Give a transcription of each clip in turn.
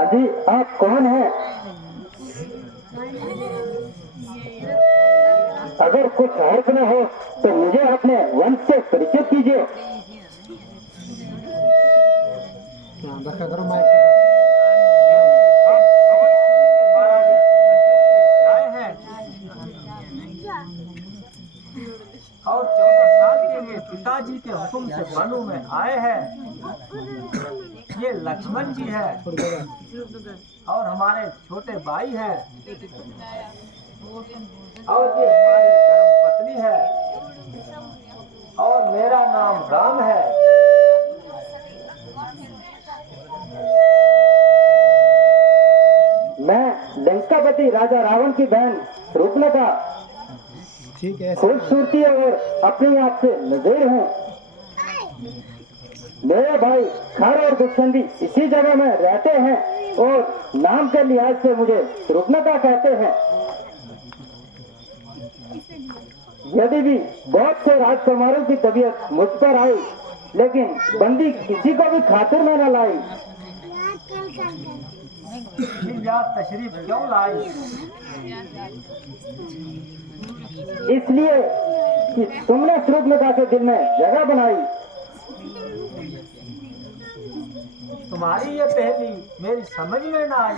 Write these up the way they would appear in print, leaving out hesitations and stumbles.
अजी आप कौन हैं? अगर कुछ हर्ज न हो तो मुझे अपने वंश से परिचित कीजिए। और 14 साल के लिए पिताजी के हुक्म से वनों में आए हैं। ये लक्ष्मण जी है और हमारे छोटे भाई हैं और ये हमारी धर्म पत्नी है और मेरा नाम राम है। मैं लंकापति राजा रावण की बहन रूपनखा ठीक है। खूबसूरती और अपने आप से नजर हूँ। मेरे भाई खर और दुष्यंती इसी जगह में रहते हैं और नाम के लिहाज से मुझे रूपनखा कहते हैं। यदि भी बहुत से राजकुमारों की तबीयत मुझ पर आई, लेकिन बंदी किसी को भी खातिर में न लाई। यार तशरीफ क्यों लाई? इसलिए कि तुमने रूपनखा के दिल में जगह बनाई। तुम्हारी ये पहेली मेरी समझ में ना आई।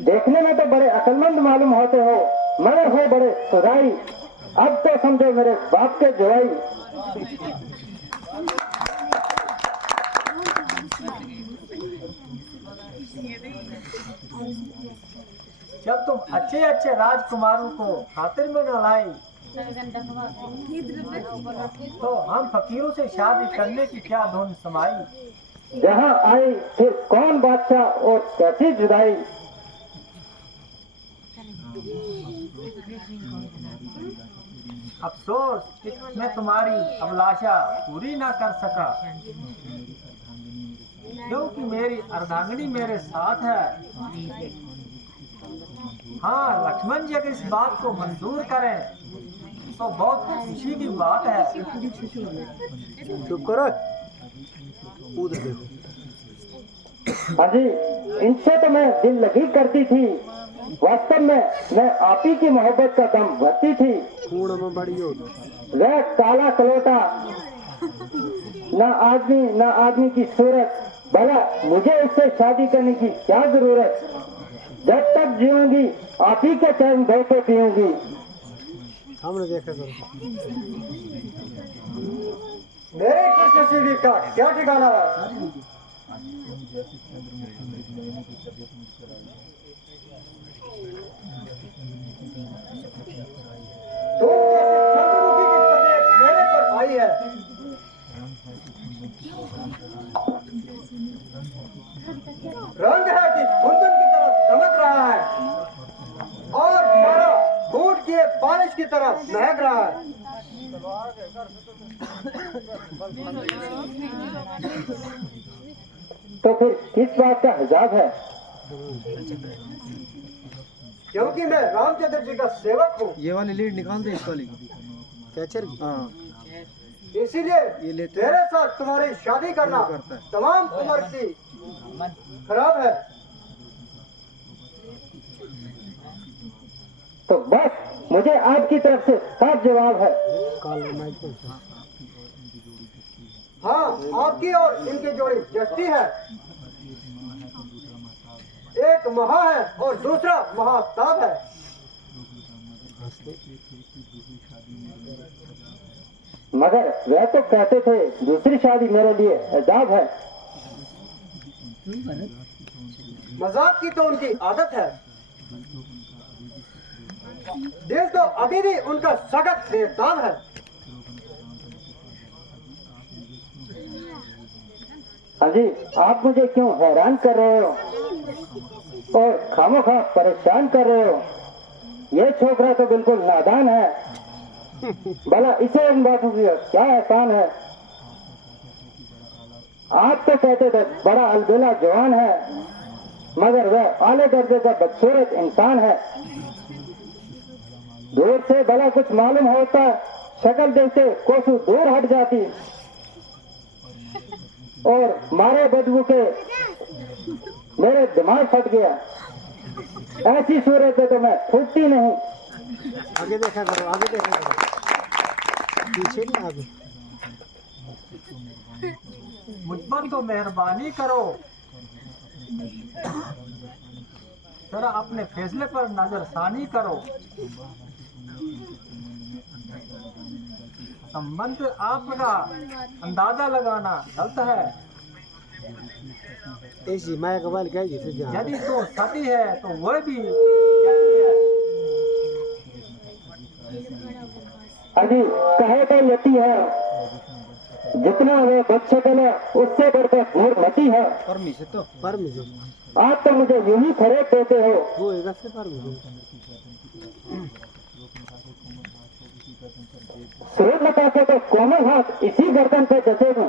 देखने में तो बड़े अक्लमंद मालूम होते हो, मरे हो बड़े खुदाई। अब तो समझो मेरे बाप के जवाई। जब तुम अच्छे अच्छे राजकुमारों को खातिर में न लाई तो हम फकीरों से शादी करने की क्या धुन समाई। जहाँ आई फिर कौन बादशाह और कैसी जुदाई। अफसोस कि मैं तुम्हारी अभिलाषा पूरी ना कर सका, क्योंकि मेरी अर्धांगिनी मेरे साथ है। हाँ, लक्ष्मण जी अगर इस बात को मंजूर करें तो बहुत खुशी की बात है। चुप करो, उधर देखो। हाँ जी, इनसे तो मैं दिल लगी करती थी। वास्तव में मैं आप ही की मोहब्बत का दम भरती थी। खून में बड़ी हो वह काला कलोटा, ना आदमी की सूरत। भला मुझे इससे शादी करने की क्या जरूरत? जब तक जीऊंगी आप ही के चरण धो के पीऊंगी। हमने देखा करो। मेरे कृष्ण शिव का क्या ठिकाना है? तुम जैसे चंद्रमुखी की तबीयत मेरे पर आई है। रंग है कि कुंदन की तरह चमक रहा है और सारा दूध के बारिश की तरह महक रहा है। तो फिर किस बात का हिजाब है? क्योंकि मैं रामचंद्र जी का सेवक हूँ। ये वाली लीड निकाल दे, इस वाली कैचर की। हाँ, इसीलिए ये लेते मेरे साथ तुम्हारी शादी करना करता है। तमाम उम्र की खराब है। तो बस मुझे आपकी तरफ से साफ जवाब है। हाँ, आपकी और इनकी जोड़ी जस्ती है। एक महा है और दूसरा महाताप है। मगर वह तो कहते थे दूसरी शादी मेरे लिए एजाब है। मजाक की तो उनकी आदत है। दिल तो अभी भी उनका सख्त बेताब है। हाँ जी, आप मुझे क्यों हैरान कर रहे हो और खामोखा परेशान कर रहे हो? ये छोकरा तो बिल्कुल नादान है। भला इसे इन बातों की क्या एहसान है? आप तो कहते थे बड़ा अलबेला जवान है, मगर वह आले दर्जे का बदसूरत इंसान है। दूर से भला कुछ मालूम होता, शक्ल देखते कोसों दूर हट जाती और मारे बदबू के मेरे दिमाग फट गया। ऐसी सूरत में तो मैं फूटती नहीं। आगे देखा करो, आगे देखा करो, पीछे नहीं, आगे। मुझ पर तो मेहरबानी करो, जरा अपने फैसले पर नजरसानी करो। संबंध आपका अंदाजा लगाना गलत है। ऐसी माया कबाल क्या जी से जहाँ यदि तो सती है तो वह भी यति है। अभी कहे तो यति है, जितना वे बच्चे बने उससे बढ़कर मूर्खमती है। परमिशन आप तो मुझे यूं ही फरेब देते हो। वो एक से परमिशन सूर्यलता के तो कोमल हाथ इसी गर्दन पे जचेगा।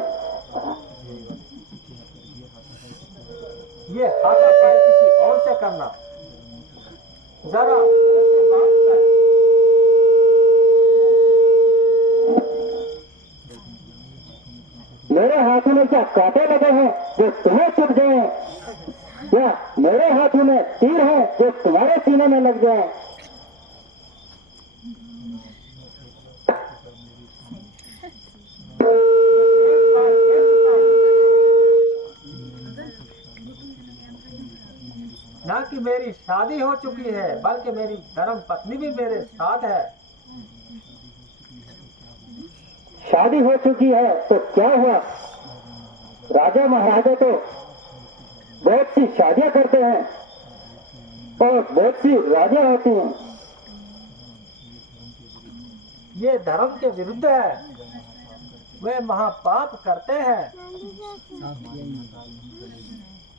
ये हाथापाई किसी और से करना, जरा मुंह से बात कर। मेरे हाथों में क्या कांटे लगे हैं जो तुम्हें चुभ जाए, या मेरे हाथों में तीर हैं जो तुम्हारे सीने में लग जाए। ना कि मेरी शादी हो चुकी है, बल्कि मेरी धर्म पत्नी भी मेरे साथ है। शादी हो चुकी है तो क्या हुआ? राजा महाराजा तो बहुत सी शादियां करते हैं और बहुत सी राजा होती हैं। ये धर्म के विरुद्ध है, वे महापाप करते हैं।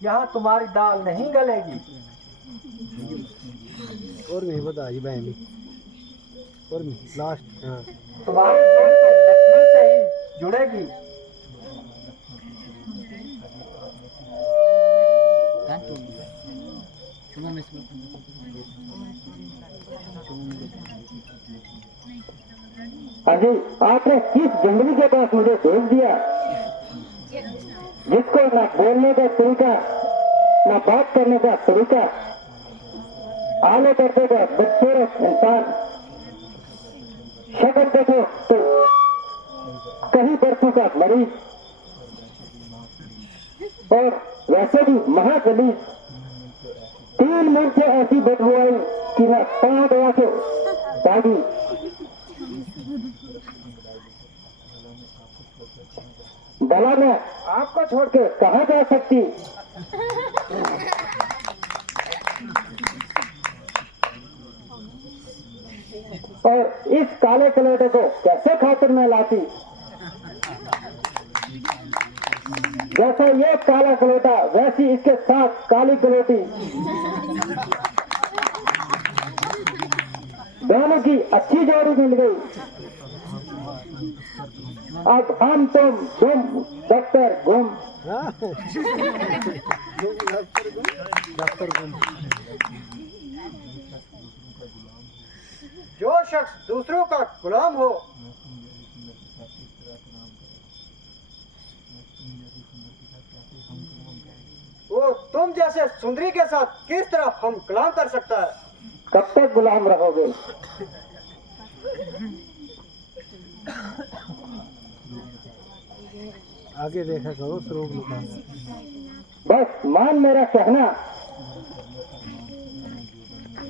यहाँ तुम्हारी दाल नहीं गलेगी। और नहीं बता जी बहन और नहीं लास्ट। हाँ तुम्हारी जोड़ तो लक्ष्मण से ही जुड़ेगी। अजी आपने किस जंगली के पास मुझे भेज दिया, जिसको ना बोलने का तरीका, ना बात करने का तरीका, आले करते का बदसूरत इंसान। शक्ल देखो तो कहीं बरसों का मरीज और वैसे भी महागलीज। 3 मिनट से ऐसी बदबू आई कि मैं पांव दबा के भागी। भला मैं आपको छोड़ के कहाँ जा सकती? और इस काले कलोटे को कैसे खातिर में लाती? जैसा ये काला कलोटा वैसी इसके साथ काली कलोटी। दोनों की अच्छी जोड़ी मिल गई। अब हम तुम दफ्तर गुम। हाँ दफ्तर गुम। जो शख्स दूसरों का गुलाम हो, वो तुम जैसे सुंदरी के साथ किस तरह हम कलाम कर सकता है? कब तक गुलाम रहोगे? आगे देखा करो श्लोक लिखा। बस मान मेरा कहना,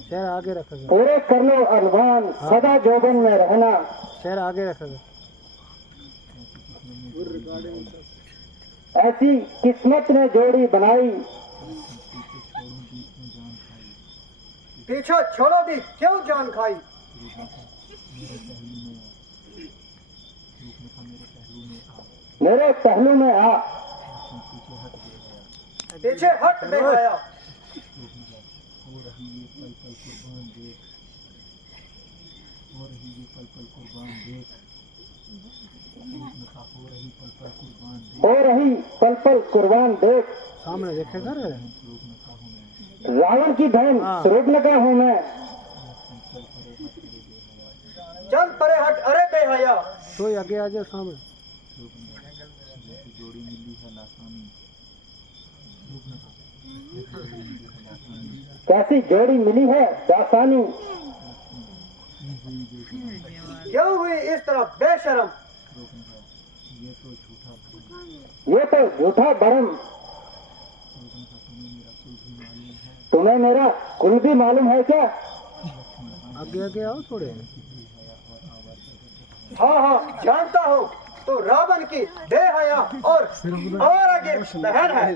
शहर आगे रखा करो, पूरे कर लो अरमान, सदा जोबन में रहना। शहर आगे रखा करो। ऐसी किस्मत ने जोड़ी बनाई, पीछा छोड़ो भी क्यों जान खाई? मेरे पहलू में आ, पीछे हट बेहया। हो रही पल पल कुर्बान देख। सामने देखा कर। रावण की बहन हाँ। स्वरूपनखा हूँ मैं। चल परे हट, अरे बेहया। तो ही आगे आ जाओ सामने। कैसी जोड़ी मिली है दासानी, क्यों हुई इस तरह बेशरम? ये तो झूठा भरम, तुम्हें मेरा कुल भी मालूम है क्या? आगे आगे आओ थोड़े। हाँ हाँ जानता हूँ, तो रावण की बेहया और आगे बहन है,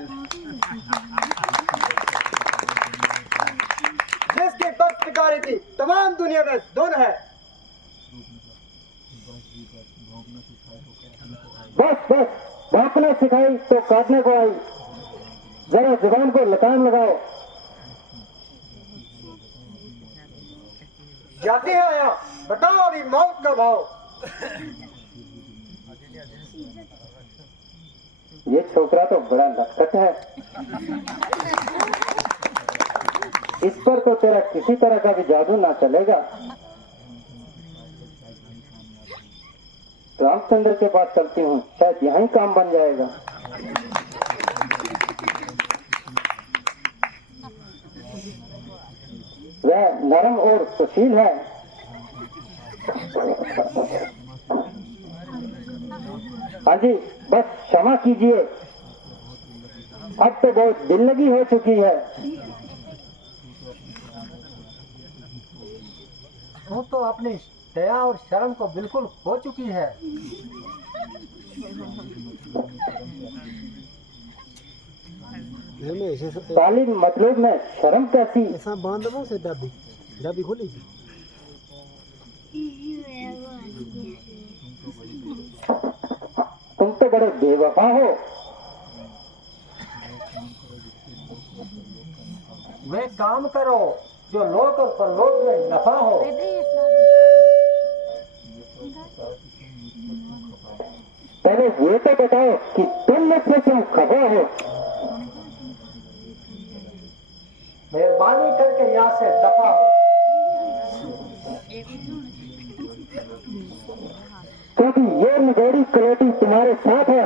जिसकी बदकारी की तमाम दुनिया में धुन है। बस बस, भापना सिखाई तो काटने को आई, जरा जुबान को लगाम लगाओ। जाती है आया, बताओ अभी मौत का भाव। ये छोकरा तो बड़ा नटखट है, इस पर तो तेरा किसी तरह का भी जादू ना चलेगा। रामचंद्र के पास चलती हूँ, शायद यहीं काम बन जाएगा। वह नरम और सुशील है। हाँ जी, बस क्षमा कीजिए, अब तो बहुत दिल लगी हो चुकी है। तू तो अपनी दया और शर्म को बिल्कुल खो चुकी है। में ऐसे तालीम मतलब में शर्म कैसी? ऐसा बांध दो से डाबी डाबी खोली। तुम तो बड़े बेवफा हो। वे काम करो जो लोक और परलोक में नफा हो। पहले ये तो बताओ कि तुम मुझसे क्यों खफा हो? मेहरबानी करके यहाँ से दफा हो। क्योंकि ये निगोरी कलोटी तुम्हारे साथ है।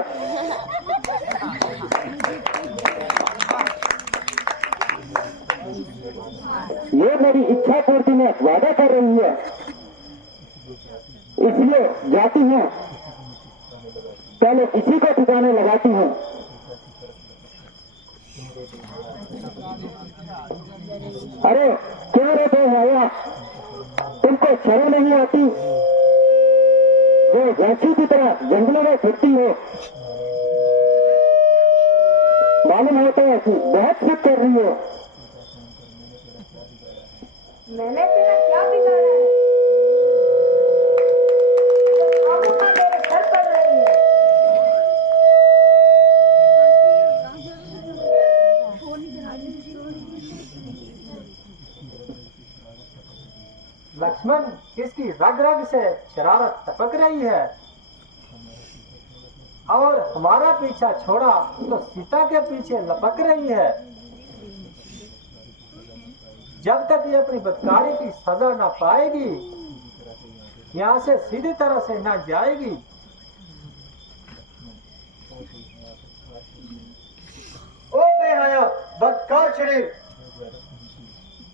ये मेरी इच्छा पूर्ति में वादा कर रही है, इसलिए जाती हूँ, पहले इसी को ठिकाने लगाती हूँ। अरे क्यों रे भैया, तुमको शर्म नहीं आती? वो भैंसी की तरह जंगलों में फिरती हो, मालूम होता है कि बहुत कुछ कर रही हो। मैंने तेरा क्या बिगाड़ा है? खामोखा मेरे घर पर रही है। लक्ष्मण, इसकी रग रग से शरारत टपक रही है और हमारा पीछा छोड़ा तो सीता के पीछे लपक रही है। जब तक ये अपनी बदकारी की सजा ना पाएगी, यहाँ से सीधी तरह से ना जाएगी। ओ बेहया बदकार शरीर,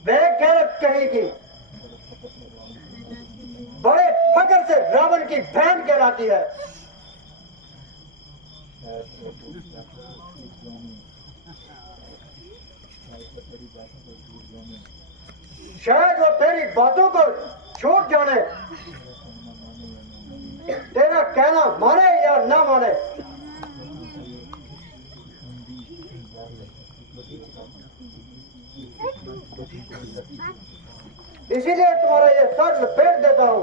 बेगैरत कहेगी, बड़े फकर से रावण की बहन कहलाती है। शायद वो तेरी बातों को छूट जाने, तेरा कहना माने या ना माने। इसीलिए तुम्हारा ये सर लपेट देता हूँ।